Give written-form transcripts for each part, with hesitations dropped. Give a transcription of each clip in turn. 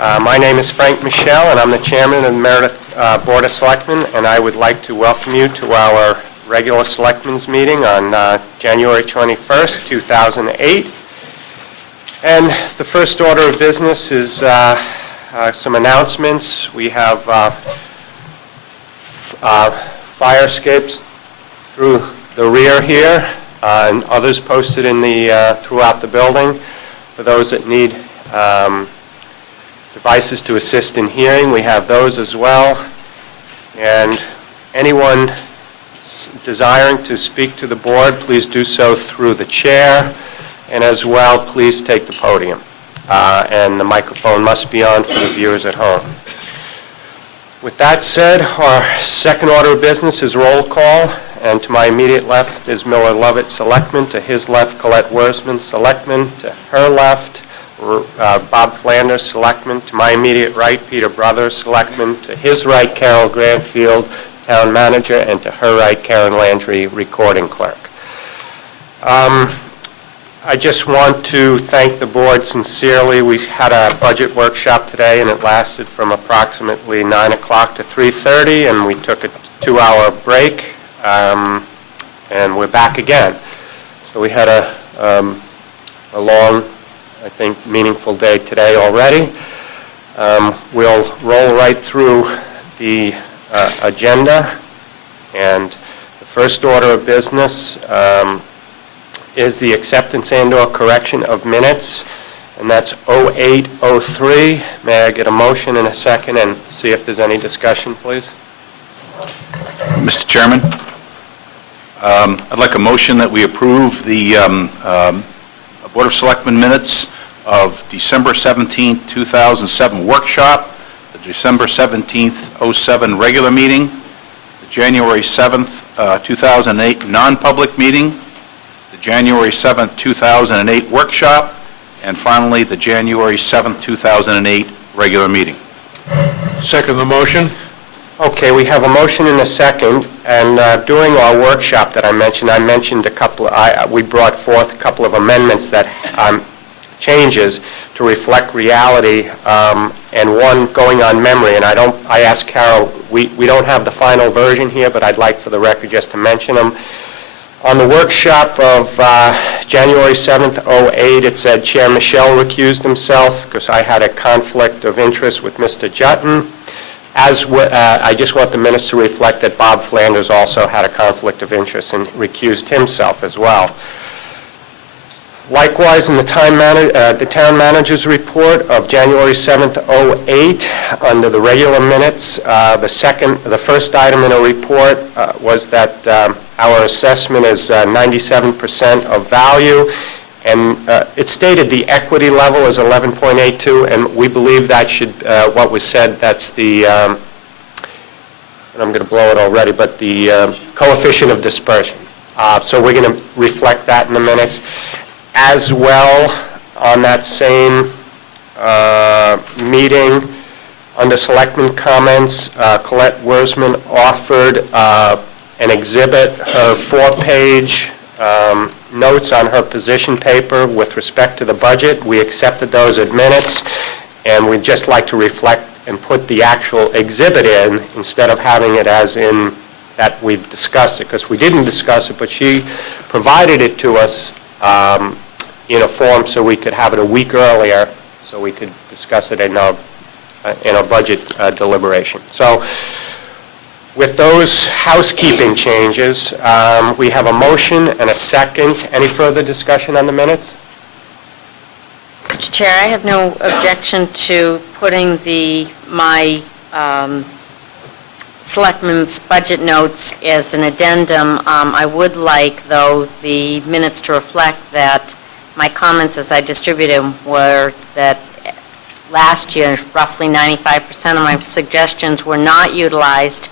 My name is Frank Michel, and I'm the chairman of the Meredith Board of Selectmen, and I would like to welcome you to our regular Selectmen's meeting on January 21st, 2008. And the first order of business is some announcements. We have fire escapes through the rear here, and others posted in the throughout the building. For those that need devices to assist in hearing, we have those as well. And anyone desiring to speak to the board, please do so through the chair, and as well, please take the podium. And the microphone must be on for the viewers at home. With that said, our second order of business is roll call, and to my immediate left is Miller Lovett, Selectman. To his left, Colette Wurzman, Selectman. To her left, Bob Flanders, Selectman. To my immediate right, Peter Brothers, Selectman. To his right, Carol Granfield, Town Manager. And to her right, Karen Landry, Recording Clerk. I just want to thank the board sincerely. We had a budget workshop today, and it lasted from approximately 9 o'clock to 3:30, and we took a 2-hour break, and we're back again. So we had a long, I think, meaningful day today already. We'll roll right through the agenda, and the first order of business is the acceptance and/or correction of minutes, and that's 0803. May I get a motion in a second and see if there's any discussion, please? Mr. Chairman, I'd like a motion that we approve the Board of Selectmen minutes of December 17, 2007 workshop, the December 17th, 07 regular meeting, the January 7th, 2008 non-public meeting, January 7th, 2008 workshop, and finally the January 7th, 2008 regular meeting. Second the motion. Okay, we have a motion and a second, and during our workshop that I mentioned a couple of, we brought forth a couple of amendments that changes to reflect reality, and one going on memory, and I asked Carol, we don't have the final version here, but I'd like for the record just to mention them. On the workshop of January 7th, 08, it said Chair Michel recused himself because I had a conflict of interest with Mr. Jutton. I just want the minutes to reflect that Bob Flanders also had a conflict of interest and recused himself as well. Likewise, in the town manager's report of January 7th, 08, under the regular minutes, the first item in a report was that our assessment is 97% of value, and it stated the equity level is 11.82, and we believe that should, what was said, that's the, and I'm going to blow it already, but the coefficient of dispersion. So we're going to reflect that in the minutes. As well, on that same meeting, under Selectmen Comments, Colette Wurzman offered an exhibit, her 4-page notes on her position paper with respect to the budget. We accepted those as minutes, and we'd just like to reflect and put the actual exhibit in instead of having it as in that we've discussed it, because we didn't discuss it, but she provided it to us in a form so we could have it a week earlier so we could discuss it in our budget deliberation. So with those housekeeping changes, we have a motion and a second. Any further discussion on the minutes? Mr. Chair, I have no objection to putting my Selectmen's budget notes as an addendum. I would like, though, the minutes to reflect that my comments as I distributed them were that last year roughly 95% of my suggestions were not utilized,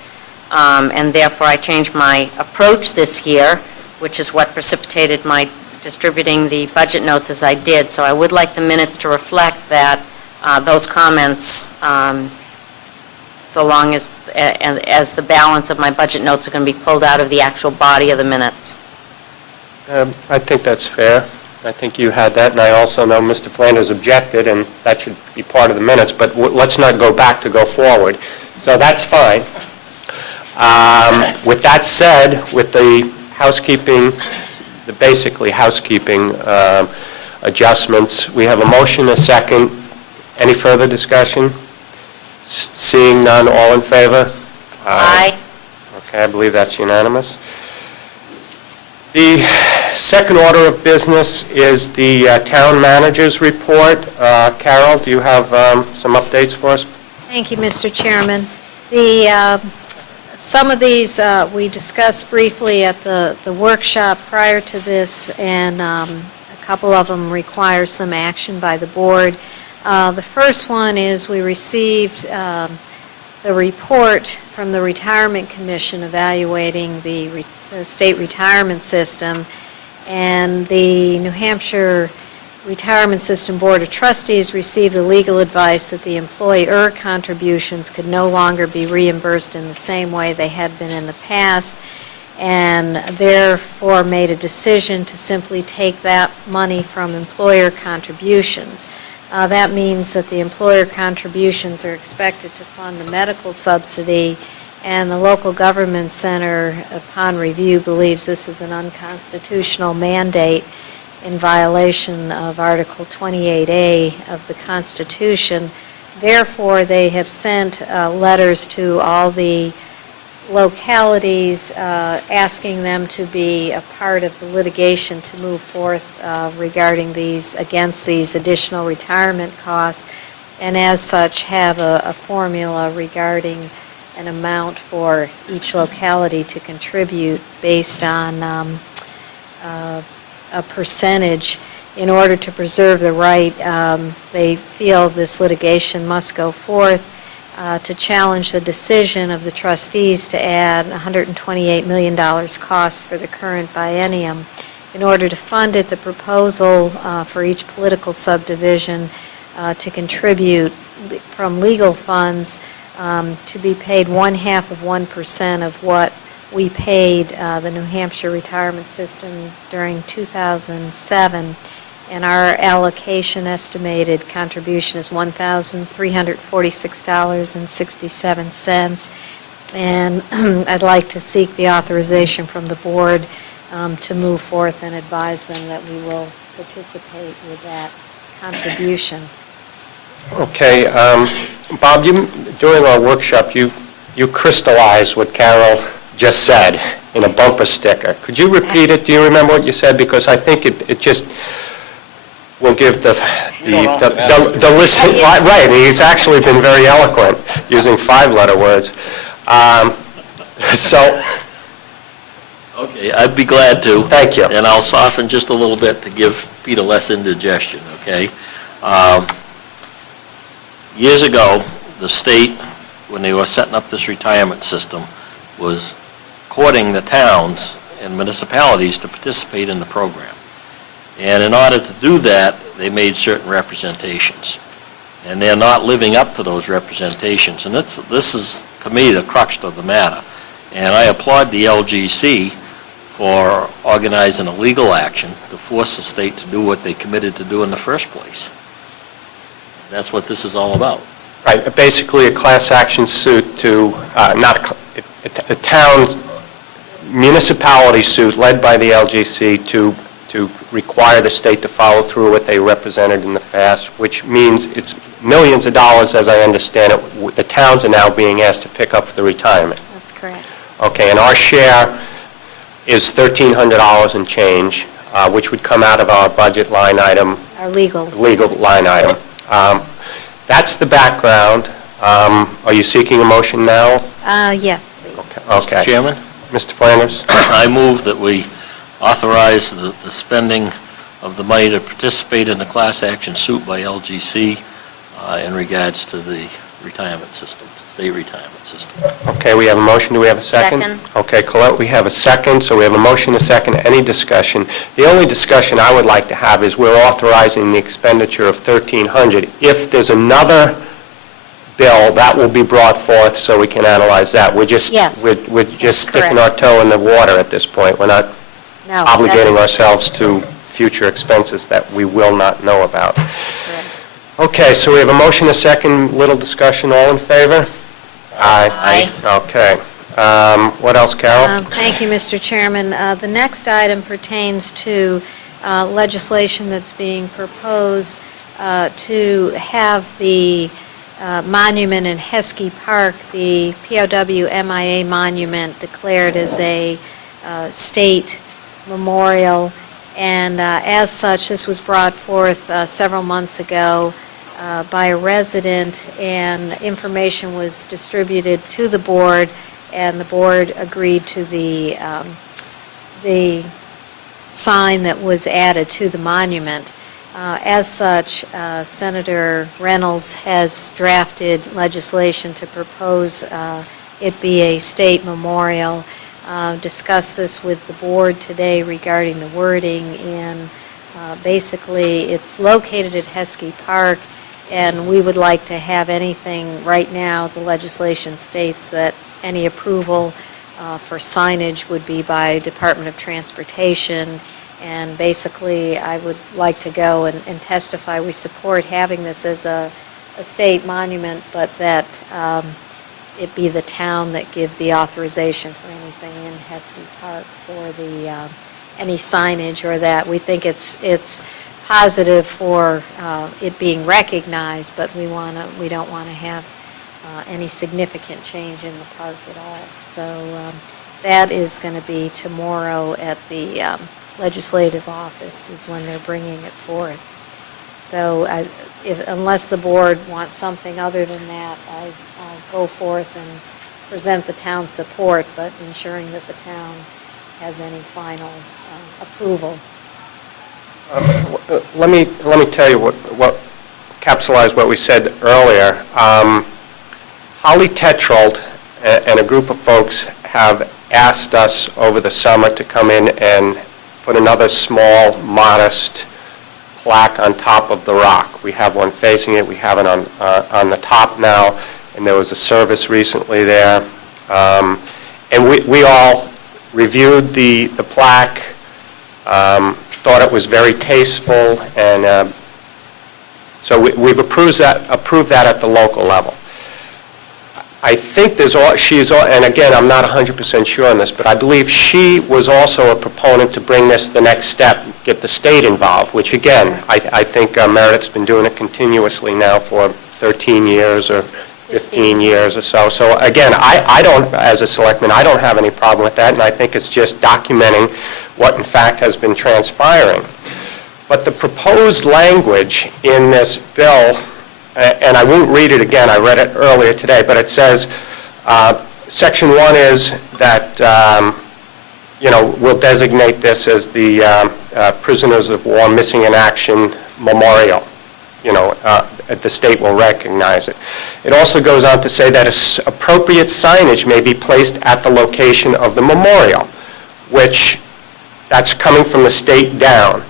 and therefore I changed my approach this year, which is what precipitated my distributing the budget notes as I did. So I would like the minutes to reflect that those comments, so long as the balance of my budget notes are going to be pulled out of the actual body of the minutes. I think that's fair. I think you had that, and I also know Mr. Flanders objected, and that should be part of the minutes, but let's not go back to go forward. So that's fine. With that said, with the housekeeping, the basically housekeeping adjustments, we have a motion, a second. Any further discussion? Seeing none, all in favor? Aye. Okay, I believe that's unanimous. The second order of business is the town manager's report. Carol, do you have some updates for us? Thank you, Mr. Chairman. Some of these we discussed briefly at the workshop prior to this, and a couple of them require some action by the board. The first one is we received the report from the Retirement Commission evaluating the state retirement system, and the New Hampshire Retirement System Board of Trustees received the legal advice that the employer contributions could no longer be reimbursed in the same way they had been in the past, and therefore made a decision to simply take that money from employer contributions. That means that the employer contributions are expected to fund the medical subsidy, and the local government center, upon review, believes this is an unconstitutional mandate in violation of Article 28A of the Constitution. Therefore, they have sent letters to all the localities asking them to be a part of the litigation to move forth regarding against these additional retirement costs, and as such have a formula regarding an amount for each locality to contribute based on a percentage. In order to preserve the right, they feel this litigation must go forth to challenge the decision of the trustees to add $128 million cost for the current biennium. In order to fund it, the proposal for each political subdivision to contribute from legal funds to be paid 0.5% of what we paid the New Hampshire retirement system during 2007, and our allocation estimated contribution is $1,346.67, and I'd like to seek the authorization from the board to move forth and advise them that we will participate with that contribution. Okay, Bob, during our workshop, you crystallized what Carol just said in a bumper sticker. Could you repeat it? Do you remember what you said? Because I think it just will give the listen, right, he's actually been very eloquent, using 5-letter words. So, Okay, I'd be glad to. Thank you. And I'll soften just a little bit to give Peter less indigestion, okay? Years ago, the state, when they were setting up this retirement system, was courting the towns and municipalities to participate in the program. And in order to do that, they made certain representations. And they're not living up to those representations. And this is, to me, the crux of the matter. And I applaud the LGC for organizing a legal action to force the state to do what they committed to do in the first place. That's what this is all about. right, basically a class action suit to, not a town municipality suit led by the LGC to require the state to follow through what they represented in the past, which means it's millions of dollars, as I understand it, the towns are now being asked to pick up for the retirement. That's correct. Okay, and our share is $1,300 and change, which would come out of our budget line item, Our legal. legal line item. That's the background. Are you seeking a motion now? Yes, please. Okay. Mr. Chairman, Mr. Flanders? I move that we authorize the spending of the money to participate in the class action suit by LGC in regards to the retirement system, state retirement system. Okay, we have a motion. Do we have a second? Second. Okay, Colette, we have a second, so we have a motion, a second. Any discussion? The only discussion I would like to have is we're authorizing the expenditure of $1,300. If there's another bill, that will be brought forth so we can analyze that. We're just, Yes, we're just that's sticking our correct. toe in the water at this point. We're not No, obligating that's ourselves to future expenses that we will not know about. That's correct. Okay, so we have a motion, a second, little discussion, all in favor? Aye. Okay. What else, Carol? Thank you, Mr. Chairman. The next item pertains to legislation that's being proposed to have the monument in Heskey Park, the POW MIA monument, declared as a state memorial. And as such, this was brought forth several months ago by a resident, and information was distributed to the board, and the board agreed to the sign that was added to the monument. As such, Senator Reynolds has drafted legislation to propose it be a state memorial. Discussed this with the board today regarding the wording, and basically it's located at Heskey Park, and we would like to have anything, right now the legislation states that any approval for signage would be by Department of Transportation. And basically, I would like to go and testify, we support having this as a state monument, but that it be the town that give the authorization for anything in Heskey Park for the, any signage or that. We think it's positive for it being recognized, but we don't want to have any significant change in the park at all. So that is going to be tomorrow at the legislative office is when they're bringing it forth. So unless the board wants something other than that, I'll go forth and present the town's support, but ensuring that the town has any final approval. Let me tell you what capsulized what we said earlier. Holly Tetrold and a group of folks have asked us over the summer to come in and put another small, modest plaque on top of the rock. We have one facing it. We have it on the top now, and there was a service recently there. And we all reviewed the plaque, thought it was very tasteful, and so we've approved that at the local level. I think and again, I'm not 100% sure on this, but I believe she was also a proponent to bring this the next step, get the state involved, which again, I think Meredith's been doing it continuously now for 13 years or 15 years or so. So again, I don't, as a selectman, I don't have any problem with that, and I think it's just documenting what in fact has been transpiring. But the proposed language in this bill, and I won't read it again, I read it earlier today, but it says, Section 1 is that, we'll designate this as the Prisoners of War Missing in Action Memorial. The state will recognize it. It also goes on to say that appropriate signage may be placed at the location of the memorial, which that's coming from the state down.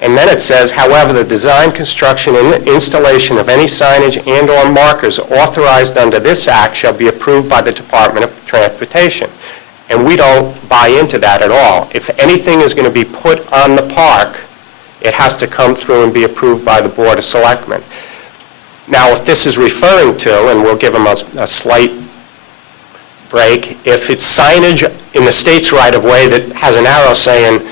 And then it says, however, the design, construction, and installation of any signage and/or markers authorized under this act shall be approved by the Department of Transportation. And we don't buy into that at all. If anything is going to be put on the park, it has to come through and be approved by the Board of Selectmen. Now, if this is referring to, and we'll give them a slight break, if it's signage in the state's right-of-way that has an arrow saying,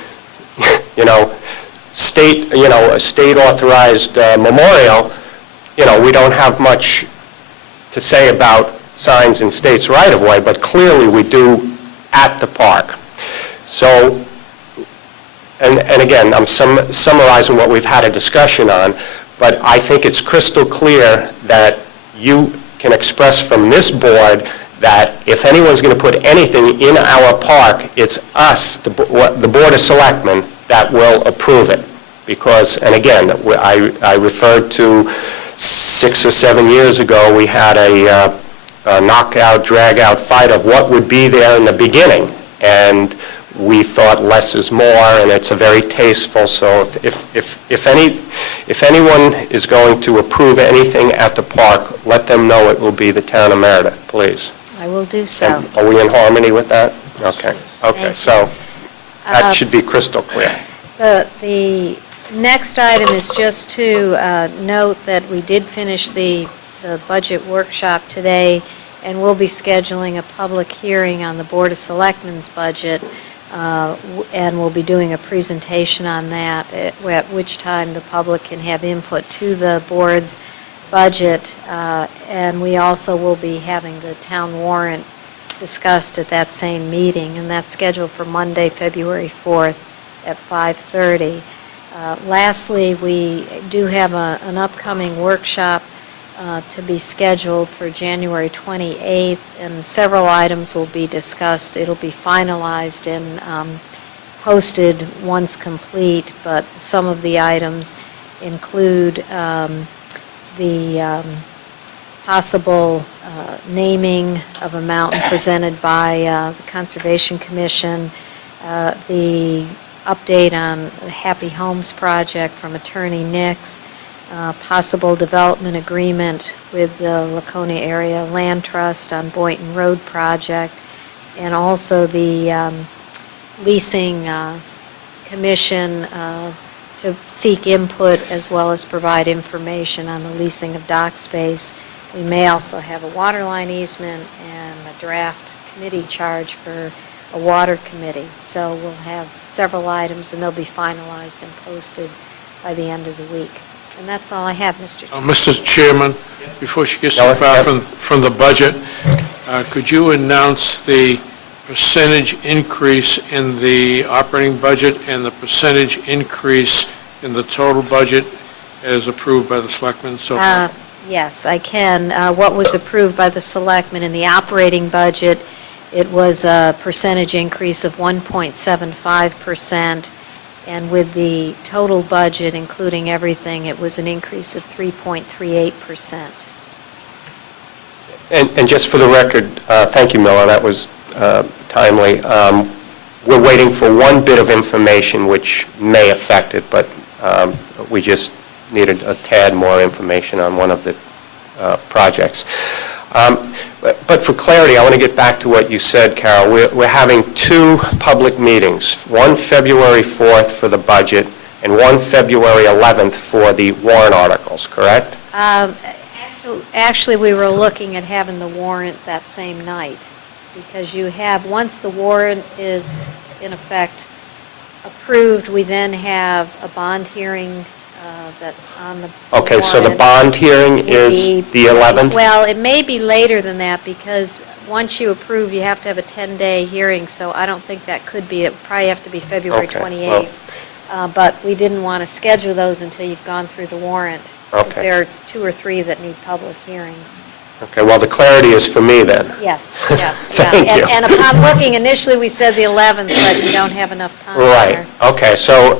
a state-authorized memorial, we don't have much to say about signs in states' right-of-way, but clearly we do at the park. So, and again, I'm summarizing what we've had a discussion on, but I think it's crystal clear that you can express from this board that if anyone's going to put anything in our park, it's us, the Board of Selectmen, that will approve it. Because, and again, I referred to 6 or 7 years ago, we had a knockout, drag-out fight of what would be there in the beginning. And we thought less is more, and it's a very tasteful, so if anyone is going to approve anything at the park, let them know it will be the town of Meredith, please. I will do so. And are we in harmony with that? Okay. Thank you. So that should be crystal clear. The next item is just to note that we did finish the budget workshop today, and we'll be scheduling a public hearing on the Board of Selectmen's budget, and we'll be doing a presentation on that, at which time the public can have input to the board's budget, and we also will be having the town warrant discussed at that same meeting, and that's scheduled for Monday, February 4th at 5:30. Lastly, we do have an upcoming workshop to be scheduled for January 28th, and several items will be discussed. It'll be finalized and posted once complete, but some of the items include the possible naming of a mountain presented by the Conservation Commission, the update on the Happy Homes project from Attorney Nix, possible development agreement with the Laconia Area Land Trust on Boynton Road project, and also the leasing commission to seek input as well as provide information on the leasing of dock space. We may also have a water line easement and a draft committee charge for a water committee. So we'll have several items, and they'll be finalized and posted by the end of the week. And that's all I have, Mr. Chairman. Mr. Chairman, before she gets too far from the budget, could you announce the percentage increase in the operating budget and the percentage increase in the total budget as approved by the selectmen so far? Yes, I can. What was approved by the selectmen in the operating budget, it was a percentage increase of 1.75%, and with the total budget, including everything, it was an increase of 3.38%. And just for the record, thank you, Miller, that was timely. We're waiting for one bit of information which may affect it, but we just needed a tad more information on one of the projects. But for clarity, I want to get back to what you said, Carol. We're having two public meetings, one February 4th for the budget and one February 11th for the warrant articles, correct? Actually, we were looking at having the warrant that same night, because you have, once the warrant is in effect approved, we then have a bond hearing that's on the warrant. Okay, so the bond hearing is the 11th? Well, it may be later than that, because once you approve, you have to have a 10-day hearing, so I don't think that could be, it would probably have to be February Okay, 28th. But we didn't want to schedule those until you've gone through the warrant, because Okay. there are 2 or 3 that need public hearings. Okay, well, the clarity is for me then. Yes, yeah. Thank you. And upon looking, initially, we said the 11th, but you don't have enough time Right, there. okay, so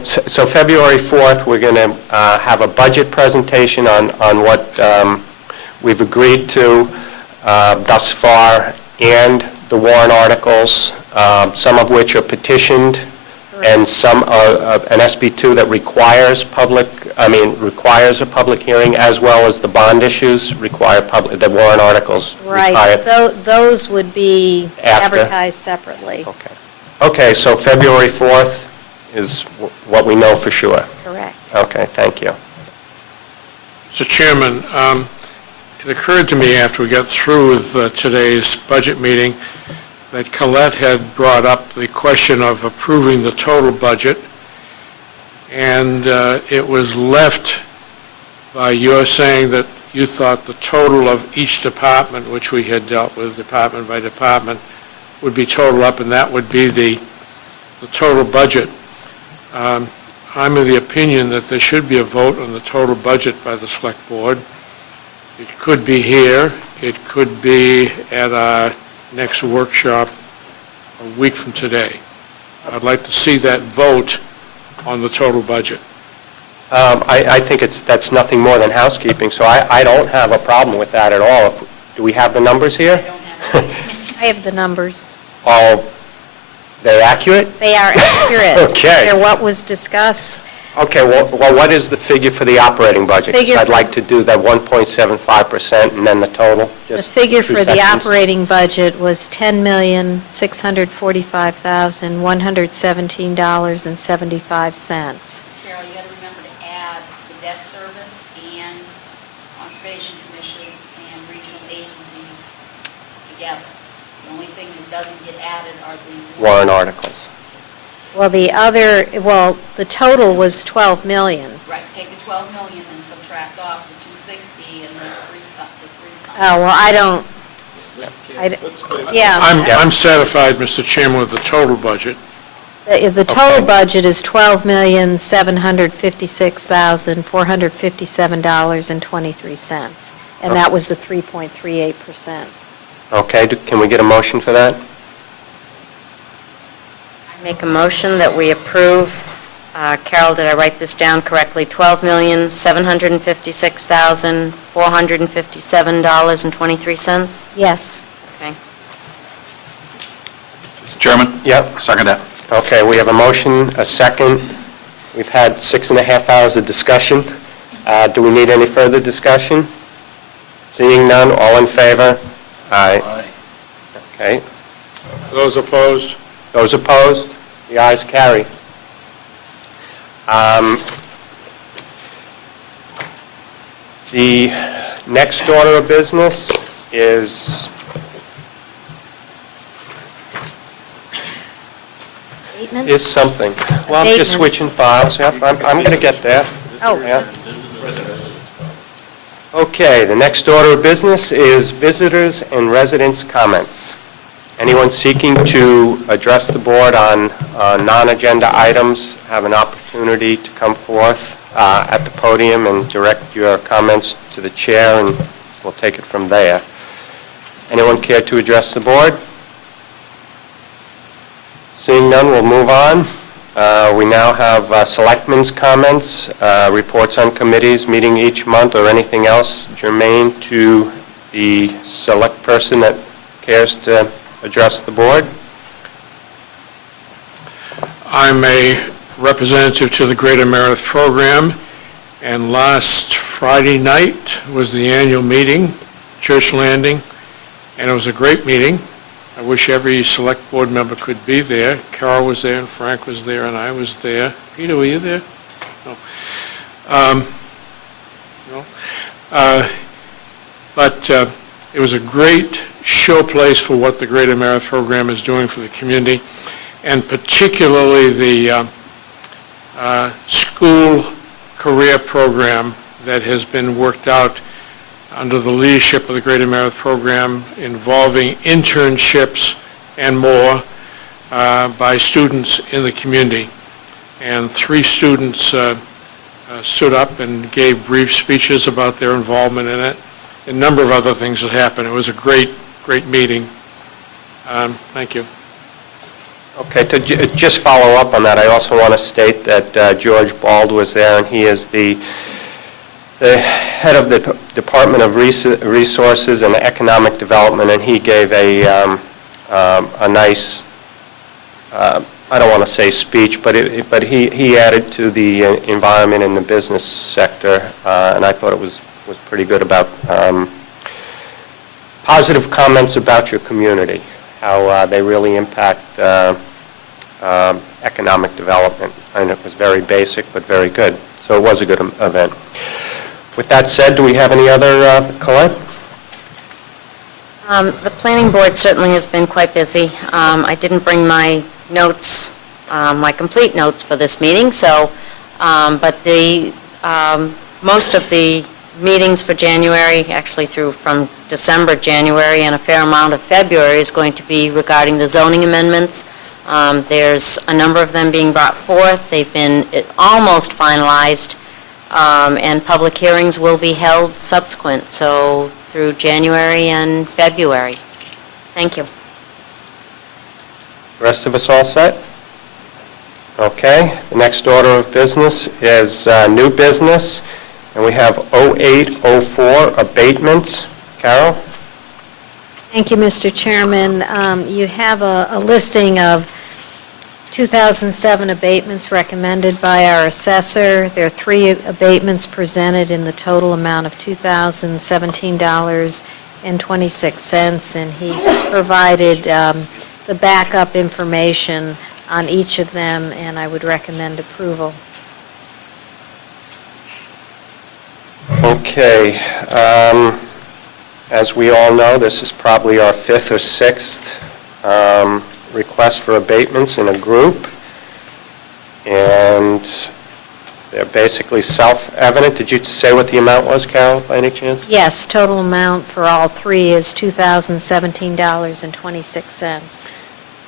February 4th, we're going to have a budget presentation on what we've agreed to thus far, and the warrant articles, some of which are petitioned, and some are an SB2 that requires requires a public hearing, as well as the bond issues the warrant articles require. Right, those would be After? advertised separately, Okay, so February 4th is what we know for sure. correct. Okay, thank you. Mr. Chairman, it occurred to me after we got through with today's budget meeting that Colette had brought up the question of approving the total budget, and it was left by your saying that you thought the total of each department, which we had dealt with department by department, would be total up, and that would be the total budget. I'm of the opinion that there should be a vote on the total budget by the Select Board. It could be here, it could be at our next workshop a week from today. I'd like to see that vote on the total budget. I think that's nothing more than housekeeping, so I don't have a problem with that at all. Do we have the numbers here? I have the numbers. They're accurate? They are accurate. Okay. They're what was discussed. Okay, well, what is the figure for the operating budget? 'Cause Figure I'd for- like to do that 1.75% and then the total. The Just figure 2 for the seconds. operating budget was $10,645,117.75. Carol, you got to remember to add the debt service and Conservation Commission and regional agencies together. The only thing that doesn't get added are the Warrant articles. Well, the total was 12 million. Right, take the 12 million and subtract off the 260 and the three something. Oh, well, yeah. I'm satisfied, Mr. Chairman, with the total budget. The total Okay. budget is $12,756,457.23, and that was the 3.38%. Okay, can we get a motion for that? Make a motion that we approve, Carol, did I write this down correctly? $12,756,457.23? Yes. Okay. Mr. Chairman? Yep. Second that. Okay, we have a motion, a second. We've had 6.5 hours of discussion. Do we need any further discussion? Seeing none, all in favor? Aye. Okay. Those opposed? Those opposed? The ayes carry. The next order of business is Abatements? something. Well, I'm just Abatements. switching files. Yep, I'm going to get there. Oh, Yeah. Okay, the next order of business is visitors and residents' comments. Anyone seeking to address the board on non-agenda items have an opportunity to come forth at the podium and direct your comments to the chair, and we'll take it from there. Anyone care to address the board? Seeing none, we'll move on. We now have Selectmen's comments, reports on committees, meeting each month, or anything else germane to the select person that cares to address the board. I'm a representative to the Greater Meredith program, and last Friday night was the annual meeting, Church Landing, and it was a great meeting. I wish every select board member could be there. Carol was there, and Frank was there, and I was there. Peter, were you there? No. No. But it was a great showplace for what the Greater Meredith program is doing for the community, and particularly the school career program that has been worked out under the leadership of the Greater Meredith program, involving internships and more by students in the community. And 3 students stood up and gave brief speeches about their involvement in it. A number of other things that happened. It was a great meeting. Thank you. Okay, to just follow up on that, I also want to state that George Bald was there, and he is the head of the Department of Resources and Economic Development, and he gave a nice, I don't want to say speech, but he added to the environment in the business sector, and I thought it was pretty good about positive comments about your community, how they really impact economic development, and it was very basic but very good. So it was a good event. With that said, do we have any other, Colette? The planning board certainly has been quite busy. I didn't bring my notes, my complete notes for this meeting, so, but most of the meetings for January, actually through from December, January, and a fair amount of February is going to be regarding the zoning amendments. There's a number of them being brought forth. They've been almost finalized, and public hearings will be held subsequent, so through January and February. Thank you. The rest of us all set? Okay, the next order of business is new business, and we have 0804 abatements. Carol? Thank you, Mr. Chairman. You have a listing of 2007 abatements recommended by our assessor. There are 3 abatements presented in the total amount of $2,017.26, and he's provided the backup information on each of them, and I would recommend approval. Okay. As we all know, this is probably our 5th or 6th request for abatements in a group, and they're basically self-evident. Did you say what the amount was, Carol, by any chance? Yes, total amount for all 3 is $2,017.26.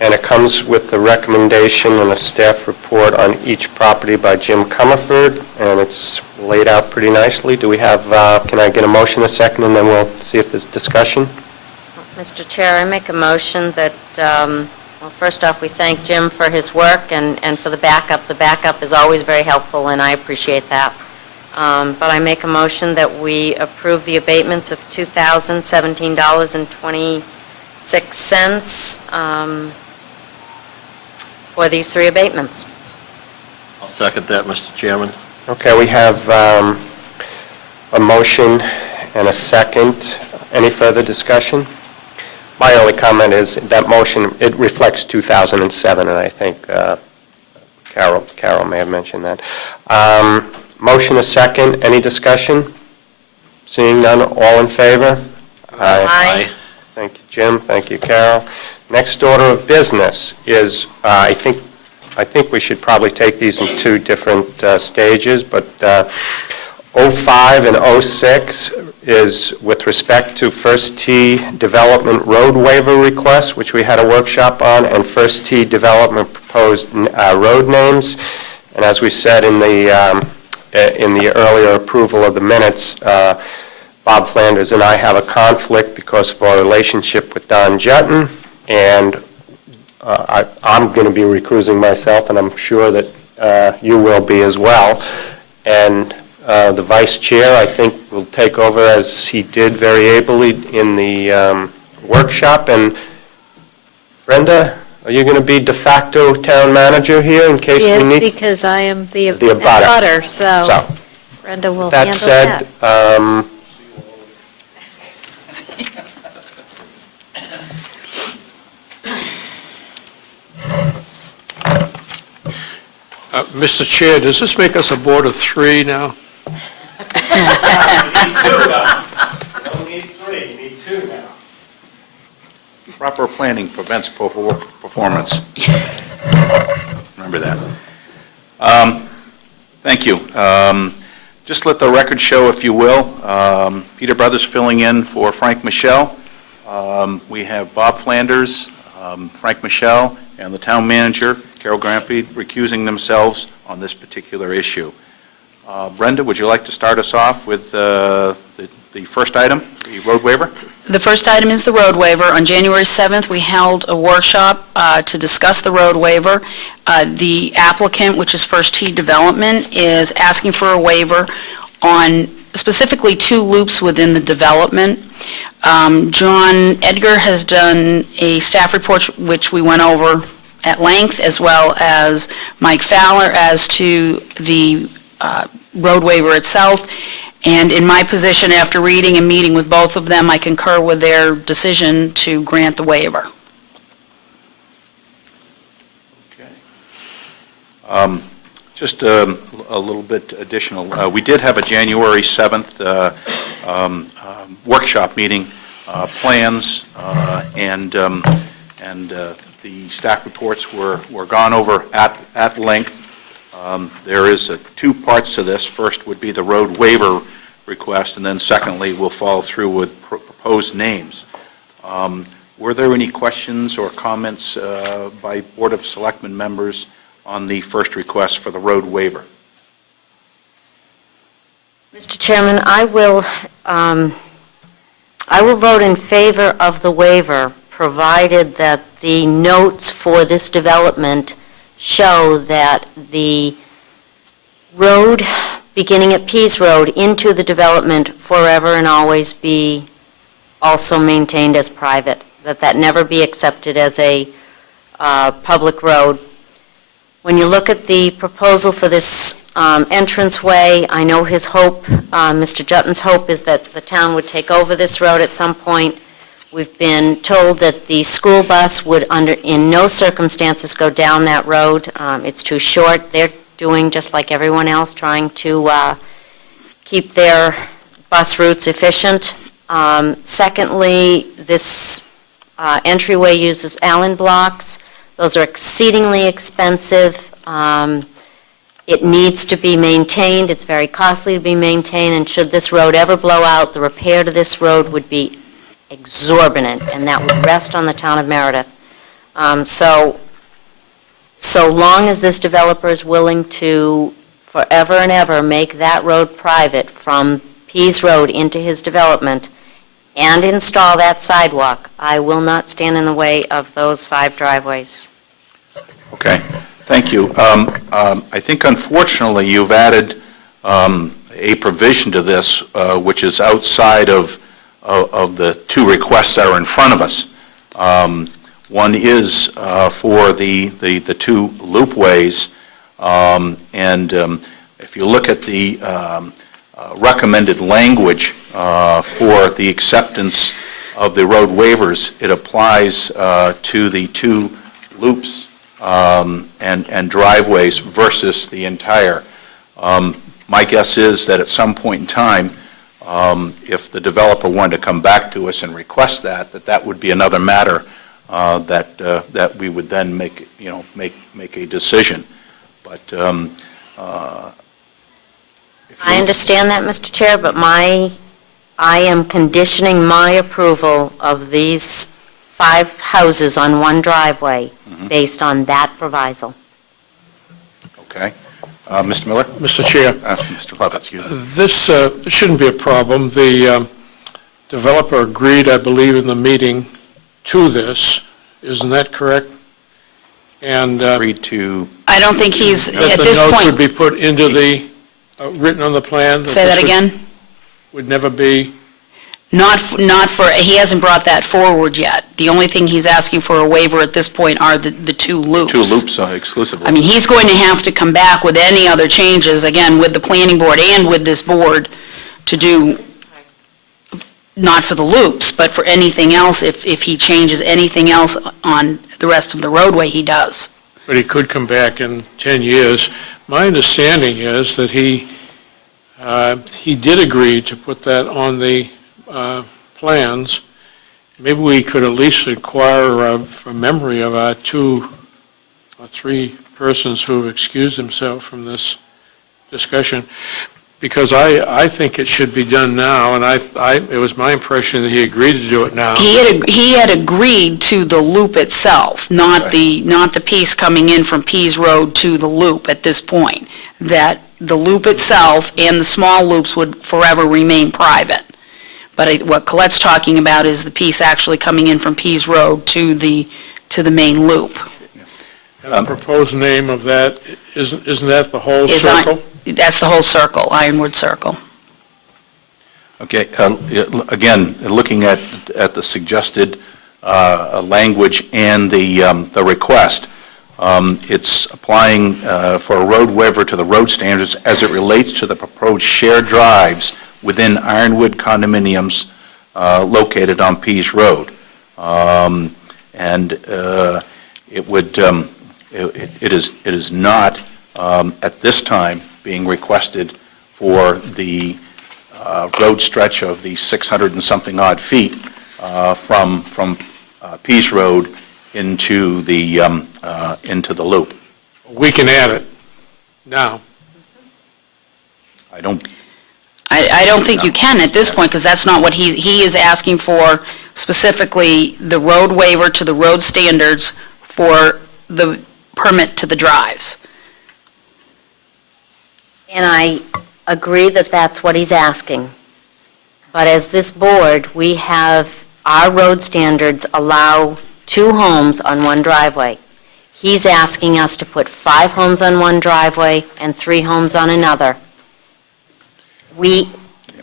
And it comes with the recommendation and a staff report on each property by Jim Comerford, and it's laid out pretty nicely. Do we have, can I get a motion a second, and then we'll see if there's discussion? Mr. Chair, I make a motion that, well, first off, we thank Jim for his work and for the backup. The backup is always very helpful, and I appreciate that. But I make a motion that we approve the abatements of $2,017.26 for these 3 abatements. I'll second that, Mr. Chairman. Okay, we have a motion and a second. Any further discussion? My only comment is that motion, it reflects 2007, and I think Carol may have mentioned that. Motion a second. Any discussion? Seeing none, all in favor? Aye. Thank you, Jim. Thank you, Carol. Next order of business is, I think we should probably take these in 2 different stages, but 05 and 06 is with respect to First Tee Development Road Waiver request, which we had a workshop on, and First Tee Development proposed road names. And as we said in the earlier approval of the minutes, Bob Flanders and I have a conflict because of our relationship with Don Jutton, and I'm going to be recusing myself, and I'm sure that you will be as well. And the vice chair, I think, will take over as he did very ably in the workshop. And Brenda, are you going to be de facto town manager here in case we Yes, need? because I am the abutter. abutter, so Brenda will handle that. That said, Mr. Chair, does this make us a board of 3 now? You don't need 3, you need 2 now. Proper planning prevents poor performance. Remember that. Thank you. Just let the record show, if you will, Peter Brothers filling in for Frank Michelle. We have Bob Flanders, Frank Michelle, and the town manager, Carol Granfeed, recusing themselves on this particular issue. Brenda, would you like to start us off with the first item, the road waiver? The first item is the road waiver. On January 7th, we held a workshop to discuss the road waiver. The applicant, which is First Tee Development, is asking for a waiver on specifically 2 loops within the development. John Edgar has done a staff report, which we went over at length, as well as Mike Fowler, as to the road waiver itself. And in my position, after reading and meeting with both of them, I concur with their decision to grant the waiver. Okay. Just a little bit additional. We did have a January 7th workshop meeting, plans, and the staff reports were gone over at length. There is 2 parts to this. First would be the road waiver request, and then secondly, we'll follow through with proposed names. Were there any questions or comments by Board of Selectmen members on the first request for the road waiver? Mr. Chairman, I will vote in favor of the waiver, provided that the notes for this development show that the road beginning at Pease Road into the development forever and always be also maintained as private, that never be accepted as a public road. When you look at the proposal for this entranceway, I know his hope, Mr. Jutton's hope is that the town would take over this road at some point. We've been told that the school bus would in no circumstances go down that road. It's too short. They're doing just like everyone else, trying to keep their bus routes efficient. Secondly, this entryway uses Allen blocks. Those are exceedingly expensive. It needs to be maintained. It's very costly to be maintained, and should this road ever blow out, the repair to this road would be exorbitant, and that would rest on the town of Meredith. So long as this developer is willing to forever and ever make that road private from Pease Road into his development and install that sidewalk, I will not stand in the way of those 5 driveways. Okay, thank you. I think unfortunately you've added a provision to this which is outside of the 2 requests that are in front of us. One is for the 2 loopways, and if you look at the recommended language for the acceptance of the road waivers, it applies to the 2 loops and driveways versus the entire. My guess is that at some point in time, if the developer wanted to come back to us and request that would be another matter that we would then make a decision. But I understand that, Mr. Chair, but I am conditioning my approval of these 5 houses on 1 driveway based on that proviso. Okay. Mr. Miller? Mr. Chair, Mr. Lovett, excuse me. this shouldn't be a problem. The developer agreed, I believe, in the meeting to this. Isn't that correct? And Agreed to, I don't think he's, that at the this notes would point, be put into the, written on the plan? say that this again? would never be, Not for, he hasn't brought that forward yet. The only thing he's asking for a waiver at this point are the 2 loops. 2 loops exclusively. I mean, he's going to have to come back with any other changes, again, with the planning board and with this board, to do, not for the loops, but for anything else, if he changes anything else on the rest of the roadway, he does. but he could come back in 10 years. My understanding is that he did agree to put that on the plans. Maybe we could at least inquire from memory of our 2 or 3 persons who have excused themselves from this discussion, because I think it should be done now, and it was my impression that he agreed to do it now. He had agreed to the loop itself, not the piece coming in from Pease Road to the loop at this point, that the loop itself and the small loops would forever remain private. But what Colette's talking about is the piece actually coming in from Pease Road to the main loop. And the proposed name of that, isn't that the whole Is circle? That's the whole circle, Ironwood Circle. Okay, again, looking at the suggested language and the request, it's applying for a road waiver to the road standards as it relates to the proposed shared drives within Ironwood condominiums located on Pease Road. And it would, it is not at this time being requested for the road stretch of the 600 and something odd feet from Pease Road into the loop. We can add it now. I don't, I don't think you can at this point, because that's not what he is asking for, specifically the road waiver to the road standards for the permit to the drives. And I agree that that's what he's asking. But as this board, we have, our road standards allow 2 homes on 1 driveway. He's asking us to put 5 homes on 1 driveway and 3 homes on another. We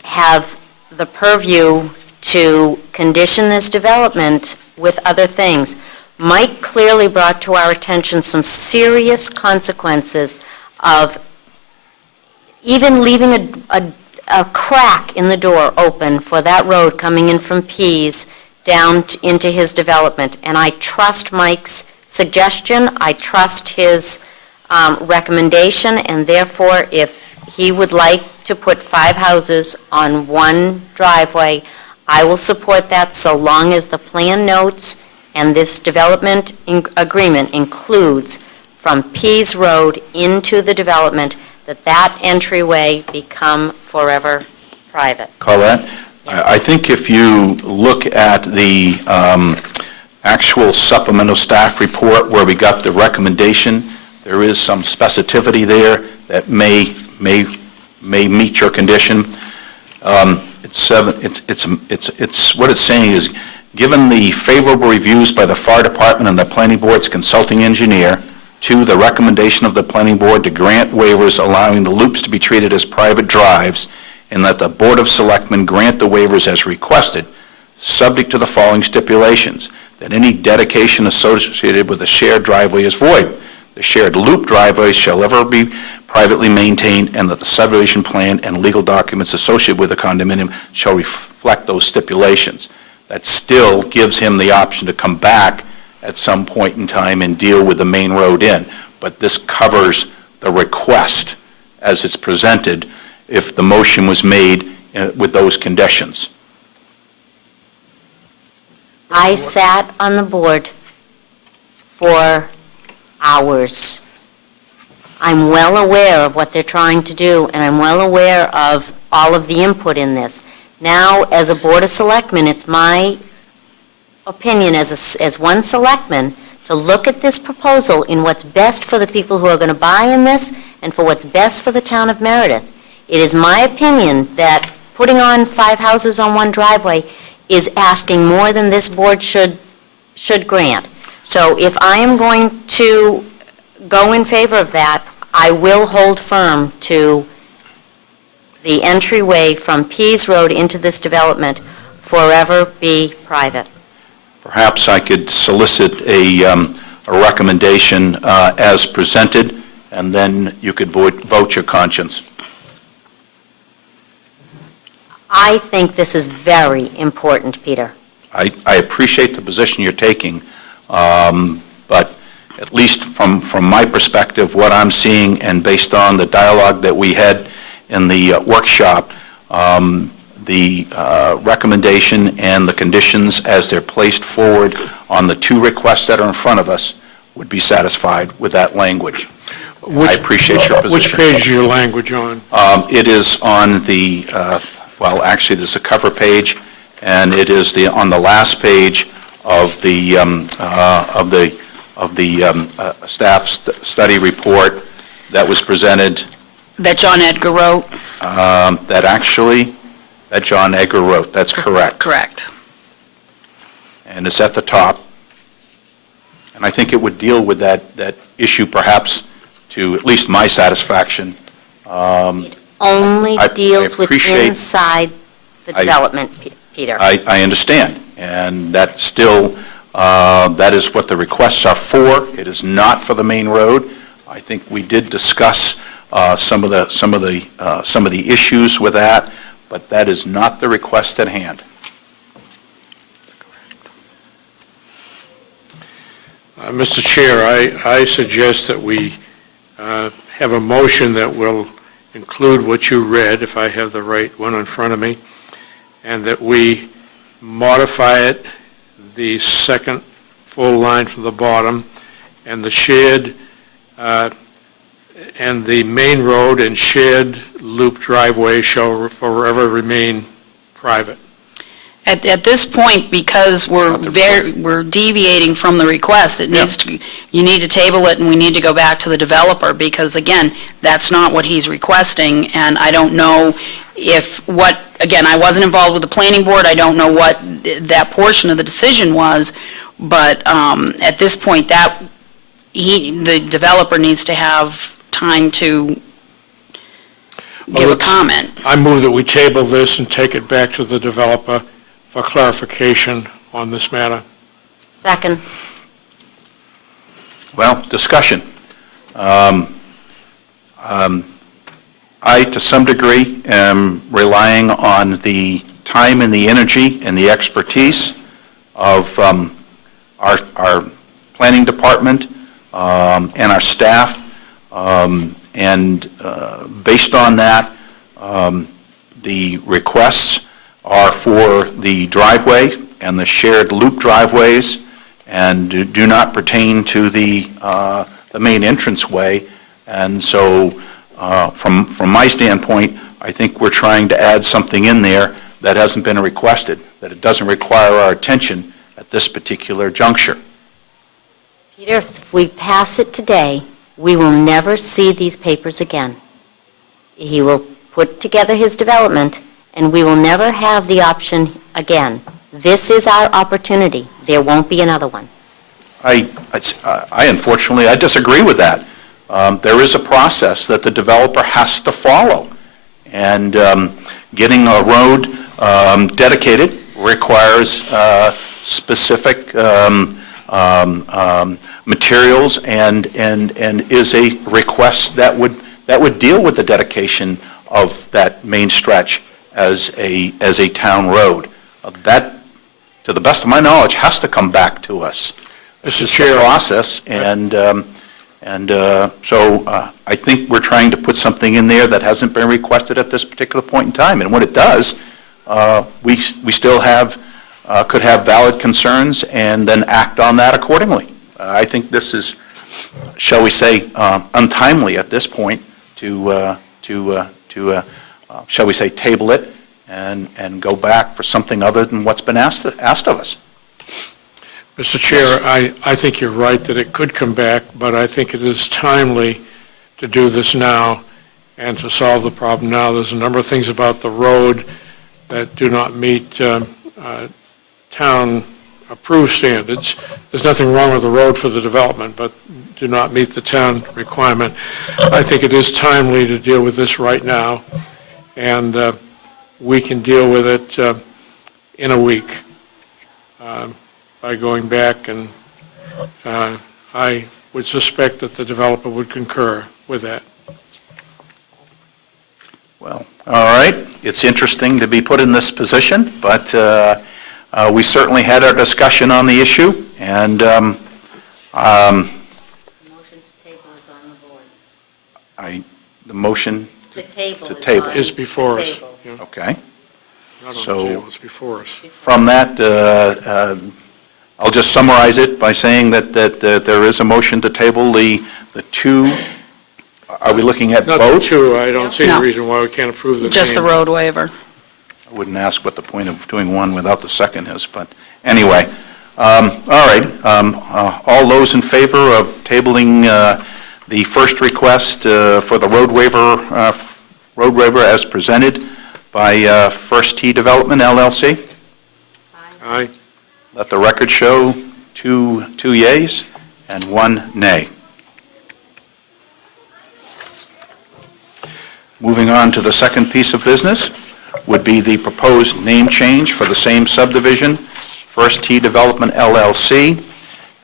have the purview to condition this development with other things. Mike clearly brought to our attention some serious consequences of even leaving a crack in the door open for that road coming in from Pease down into his development. And I trust Mike's suggestion, I trust his recommendation, and therefore, if he would like to put 5 houses on one driveway, I will support that so long as the plan notes and this development agreement includes from Pease Road into the development, that entryway become forever private. Colette, I think if you look at the actual supplemental staff report where we got the recommendation, there is some specificity there that may meet your condition. What it's saying is, given the favorable reviews by the fire department and the planning board's consulting engineer, to the recommendation of the planning board to grant waivers allowing the loops to be treated as private drives, and that the Board of Selectmen grant the waivers as requested, subject to the following stipulations: that any dedication associated with a shared driveway is void. The shared loop driveways shall ever be privately maintained, and that the subdivision plan and legal documents associated with the condominium shall reflect those stipulations. That still gives him the option to come back at some point in time and deal with the main road in. But this covers the request as it's presented if the motion was made with those conditions. I sat on the board for hours. I'm well aware of what they're trying to do, and I'm well aware of all of the input in this. Now, as a Board of Selectmen, it's my opinion as one selectman to look at this proposal in what's best for the people who are going to buy in this and for what's best for the town of Meredith. It is my opinion that putting on 5 houses on one driveway is asking more than this board should grant. So if I am going to go in favor of that, I will hold firm to the entryway from Pease Road into this development forever be private. Perhaps I could solicit a recommendation as presented, and then you could vote your conscience. I think this is very important, Peter. I appreciate the position you're taking, but at least from my perspective, what I'm seeing, and based on the dialogue that we had in the workshop, the recommendation and the conditions as they're placed forward on the 2 requests that are in front of us would be satisfied with that language. I appreciate your position. Which page is your language on? It is on the, well, actually, there's a cover page, and it is on the last page of the staff study report that was presented. That John Edgar wrote? That John Edgar wrote, that's correct. Correct. And it's at the top. And I think it would deal with that issue perhaps to at least my satisfaction. It only deals with inside the development, Peter. I understand, and that still, that is what the requests are for. It is not for the main road. I think we did discuss some of the issues with that, but that is not the request at hand. Mr. Chair, I suggest that we have a motion that will include what you read, if I have the right one in front of me, and that we modify it, the second full line from the bottom, and the shared, and the main road and shared loop driveway shall forever remain private. At this point, because we're deviating from the request, it needs to, you need to table it, and we need to go back to the developer, because again, that's not what he's requesting, and I don't know again, I wasn't involved with the planning board, I don't know what that portion of the decision was, but at this point, the developer needs to have time to give a comment. I move that we table this and take it back to the developer for clarification on this matter. Second. Well, discussion. I, to some degree, am relying on the time and the energy and the expertise of our planning department and our staff, and based on that, the requests are for the driveway and the shared loop driveways, and do not pertain to the main entranceway. And so, from my standpoint, I think we're trying to add something in there that hasn't been requested, that it doesn't require our attention at this particular juncture. Peter, if we pass it today, we will never see these papers again. He will put together his development, and we will never have the option again. This is our opportunity. There won't be another one. I unfortunately, I disagree with that. There is a process that the developer has to follow, and getting a road dedicated requires specific materials, and is a request that would deal with the dedication of that main stretch as a town road. That, to the best of my knowledge, has to come back to us. Mr. It's Chair. a process, and so I think we're trying to put something in there that hasn't been requested at this particular point in time. And when it does, we still could have valid concerns and then act on that accordingly. I think this is, shall we say, untimely at this point to shall we say, table it and go back for something other than what's been asked of us. Mr. Chair, I think you're right that it could come back, but I think it is timely to do this now and to solve the problem now. There's a number of things about the road that do not meet town-approved standards. There's nothing wrong with the road for the development, but do not meet the town requirement. I think it is timely to deal with this right now, and we can deal with it in a week by going back, and I would suspect that the developer would concur with that. Well, all right. It's interesting to be put in this position, but we certainly had our discussion on the issue, and The motion to table is on the board. the motion, The table To is table. on Is before the us. table. Yeah, okay. not on So- the table, it's before us. From that, I'll just summarize it by saying that there is a motion to table the two, are we looking at Not both? two, I don't see any No. reason why we can't approve the name. Just the road waiver. I wouldn't ask what the point of doing one without the second is, but anyway. All right, all those in favor of tabling the first request for the road waiver as presented by First T Development LLC? Aye. Let the record show two yeas and one nay. Moving on to the second piece of business would be the proposed name change for the same subdivision, First T Development LLC,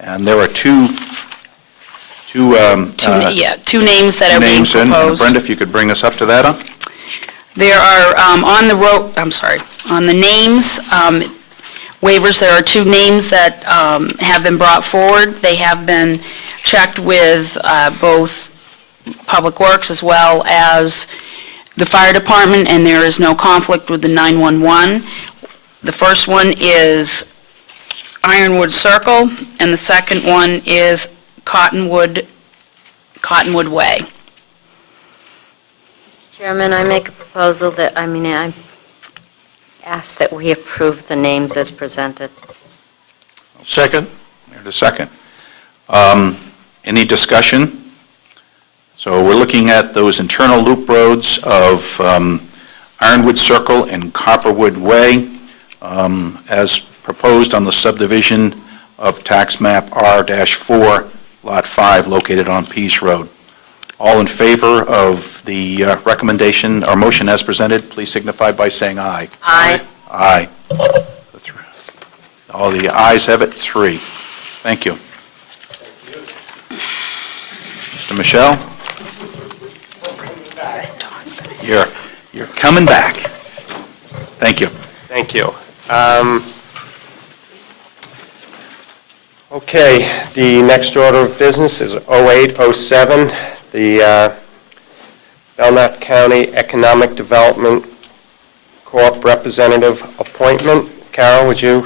and there are two Two names that are being names in. proposed. Brenda, if you could bring us up to that, huh? There are, on the names, waivers, there are two names that have been brought forward. They have been checked with both Public Works as well as the Fire Department, and there is no conflict with the 911. The first one is Ironwood Circle, and the second one is Cottonwood Way. Chairman, I make a proposal that, I ask that we approve the names as presented. Second? There's a second. Any discussion? So we're looking at those internal loop roads of Ironwood Circle and Copperwood Way as proposed on the subdivision of tax map R-4, Lot 5, located on Pease Road. All in favor of the recommendation or motion as presented, please signify by saying aye. Aye. Aye. All the ayes have it, 3. Thank you. Mr. Michelle? You're coming back. Thank you. Thank you. Okay, the next order of business is 0807, the Belknap County Economic Development Corp. Representative appointment. Carol, would you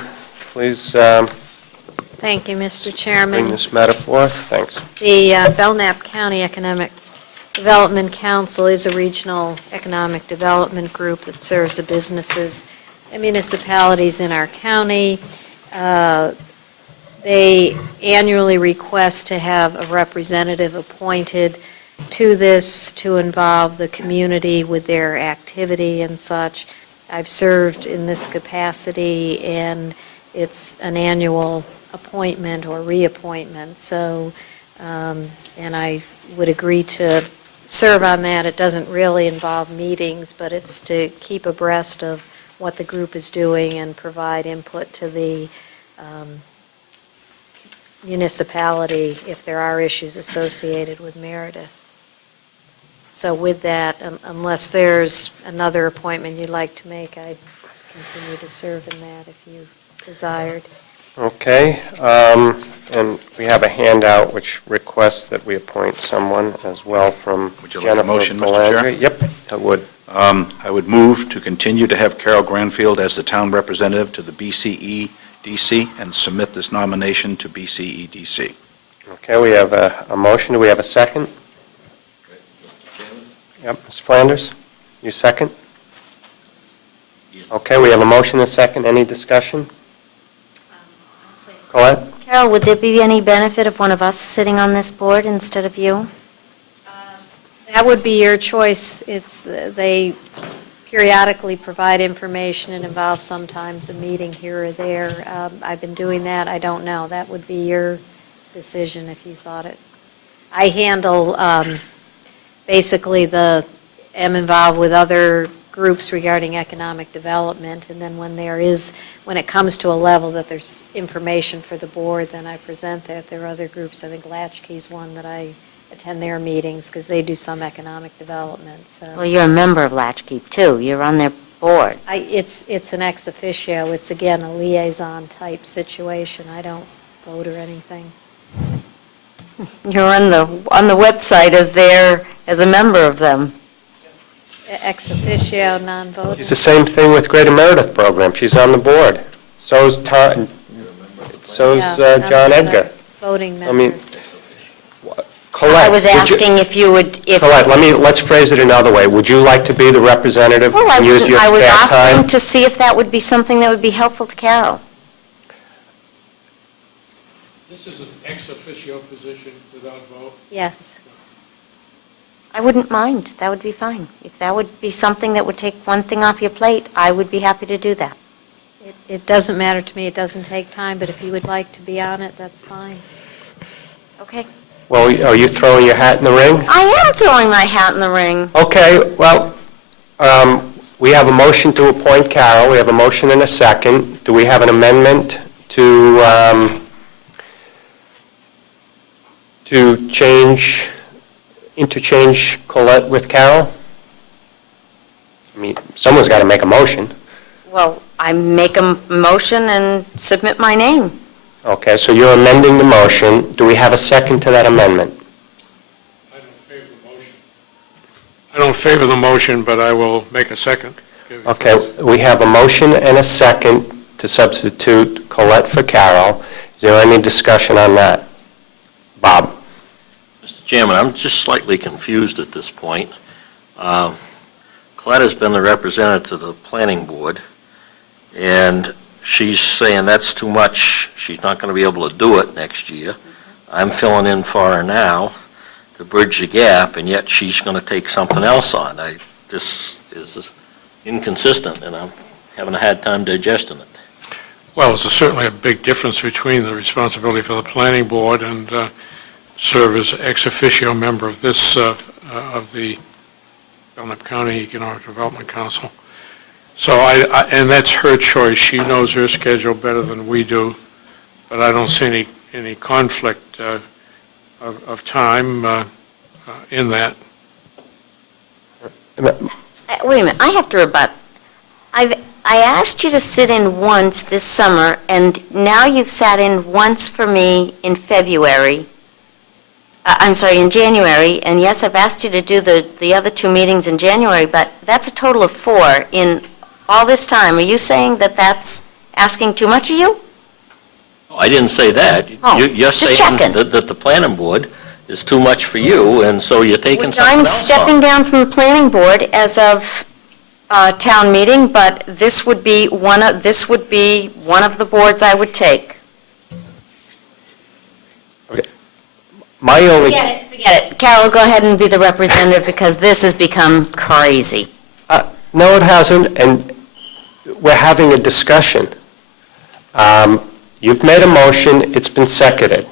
please Thank you, Mr. bring Chairman. this matter forth? Thanks. The Belknap County Economic Development Council is a regional economic development group that serves the businesses and municipalities in our county. They annually request to have a representative appointed to this to involve the community with their activity and such. I've served in this capacity, and it's an annual appointment or reappointment, so, and I would agree to serve on that. It doesn't really involve meetings, but it's to keep abreast of what the group is doing and provide input to the municipality if there are issues associated with Meredith. So with that, unless there's another appointment you'd like to make, I'd continue to serve in that if you desired. Okay, and we have a handout which requests that we appoint someone as well from Would you like a Jennifer motion, Mr. Chair? Belandri. Yep, I would. I would move to continue to have Carol Granfield as the town representative to the BCEDC and submit this nomination to BCEDC. Okay, we have a motion. Do we have a second? Yep, Mr. Flanders, you second? Okay, we have a motion and a second. Any discussion? Colette? Carol, would there be any benefit of one of us sitting on this board instead of you? That would be your choice. They periodically provide information and involve sometimes a meeting here or there. I've been doing that. I don't know. That would be your decision if you thought it. I handle, basically, am involved with other groups regarding economic development, and then when it comes to a level that there's information for the board, then I present that. There are other groups, I think Latchkey's one that I attend their meetings because they do some economic development, so. Well, you're a member of Latchkey, too. You're on their board. It's an ex officio. It's, again, a liaison type situation. I don't vote or anything. You're on the website as a member of them. Ex officio, non-voting. It's the same thing with Greater Meredith Program. She's on the board. So's Yeah, John I'm Edgar. a voting member. I mean, Colette. I was would you- asking if you would, if... Colette, let's phrase it another way. Would you like to be the representative Well, and use your I was spare offering time? to see if that would be something that would be helpful to Carol. This is an ex officio position without vote. Yes. I wouldn't mind. That would be fine. If that would be something that would take one thing off your plate, I would be happy to do that. It doesn't matter to me. It doesn't take time, but if you would like to be on it, that's fine. Okay. Well, are you throwing your hat in the ring? I am throwing my hat in the ring. Okay, well, we have a motion to appoint Carol. We have a motion and a second. Do we have an amendment to interchange Colette with Carol? I mean, someone's got to make a motion. Well, I make a motion and submit my name. Okay, so you're amending the motion. Do we have a second to that amendment? I don't favor the motion. I don't favor the motion, but I will make a second. Okay, we have a motion and a second to substitute Colette for Carol. Is there any discussion on that? Bob? Mr. Chairman, I'm just slightly confused at this point. Colette has been the representative to the planning board, and she's saying that's too much, she's not going to be able to do it next year. I'm filling in for her now to bridge the gap, and yet she's going to take something else on. This is inconsistent, and I'm having a hard time digesting it. Well, there's certainly a big difference between the responsibility for the planning board and serve as ex officio member of this, of the Belknap County Economic Development Council. So and that's her choice. She knows her schedule better than we do, but I don't see any conflict of time. in that. Wait a minute, I have to rebut. I asked you to sit in once this summer, and now you've sat in once for me in February. I'm sorry, in January, and yes, I've asked you to do the other two meetings in January, but that's a total of 4 in all this time. Are you saying that that's asking too much of you? I didn't say that. Oh, You're just saying checking. that the planning board is too much for you, and so you're taking Which something I'm else stepping on. down from the planning board as of town meeting, but this would be one of the boards I would take. My only, Forget it. Carol, go ahead and be the representative, because this has become crazy. no, it hasn't, and we're having a discussion. You've made a motion, it's been seconded.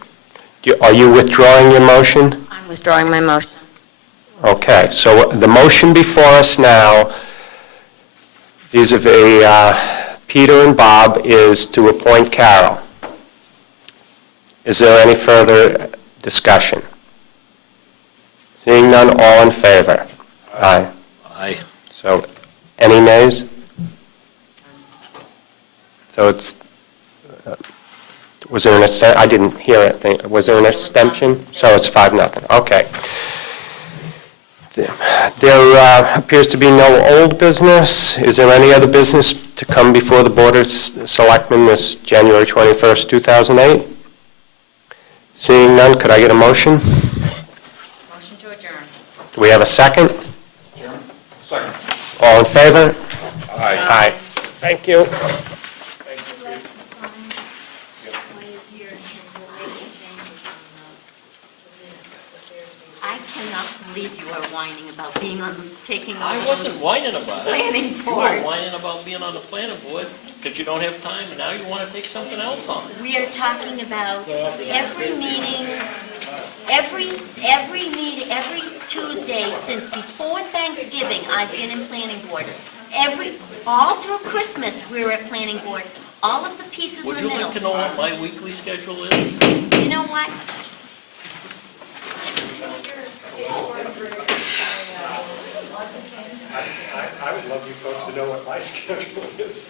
Are you withdrawing your motion? I'm withdrawing my motion. Okay, so the motion before us now, vis-à-vis Peter and Bob, is to appoint Carol. Is there any further discussion? Seeing none, all in favor? Aye. Aye. So, any nays? So it's, was there an abstention? I didn't hear it. Was there an abstention? So it's 5-0. Okay. There appears to be no old business. Is there any other business to come before the Board of Selectmen this January 21st, 2008? Seeing none, could I get a motion? Motion to adjourn. Do we have a second? Second. All in favor? Aye. Aye. Thank you. I cannot believe you are whining about being on, taking over. I wasn't whining about it. Planning You were board. whining about being on the planning board because you don't have time, and now you want to take something else on. We are talking about every meeting, every Tuesday since before Thanksgiving, I've been in planning board. All through Christmas, we were at planning board, all of the pieces in Would the you middle. like to know what my weekly schedule is? You know what? I would love you folks to know what my schedule is.